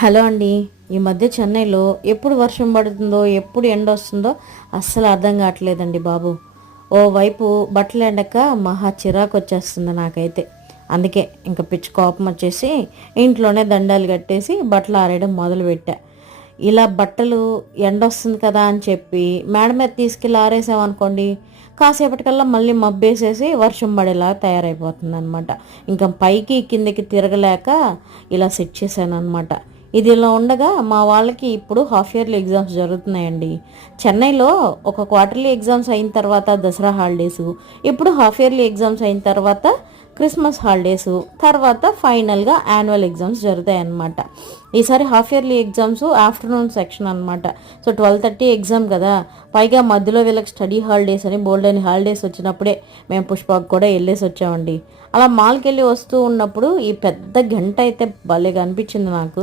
Hello అండి. ఈ మధ్య చెన్నైలో ఎప్పుడు వర్షం పడుతుందో ఎప్పుడు ఎండ వస్తుందో అస్సలు అర్థం కావట్లేదండి బాబు. ఓవైపు బట్టలు ఎండక మహా చిరాకు వచ్చేస్తుంది నాకైతే. అందుకే ఇంకా పిచ్చి కోపం వచ్చేసి ఇంట్లోనే దండాలు కట్టేసి బట్టలు ఆరేయడం మొదలుపెట్టా. ఇలా బట్టలు ఎండ వస్తుంది కదా అని చెప్పి మేడ మీద తీసుకెళ్ళి ఆరేసామనుకోండి, కాసేపటికల్లా మళ్ళీ మబ్బేసేసి వర్షం పడేలా తయారైపోతుంది అనమాట. ఇంకా పైకి కిందకి తిరగలేక ఇలా సెట్ చేశాను అనమాట. ఇది ఇలా ఉండగా మా వాళ్ళకి ఇప్పుడు హాఫ్ ఇయర్లీ ఎగ్జామ్స్ జరుగుతున్నాయండి. చెన్నైలో ఒక క్వార్టర్లీ ఎగ్జామ్స్ అయిన తర్వాత దసరా హాలిడేసు, ఇప్పుడు హాఫ్ ఇయర్లీ ఎగ్జామ్స్ అయిన తర్వాత క్రిస్మస్ హాలిడేసు, తర్వాత ఫైనల్గా యాన్యువల్ ఎగ్జామ్స్ జరుగుతాయి అన్నమాట. ఈసారి half yearly exams afternoon section అనమాట. సో 12:30 ఎగ్జామ్ కదా, పైగా మధ్యలో వీళ్ళకి స్టడీ హాలిడేస్ అని బోల్డ్ అని హాలిడేస్ వచ్చినప్పుడే మేము పుష్పకు కూడా వెళ్ళేసి వచ్చామండి. అలా మాల్కి వెళ్ళి వస్తూ ఉన్నప్పుడు ఈ పెద్ద గంట అయితే భలేగా అనిపించింది నాకు.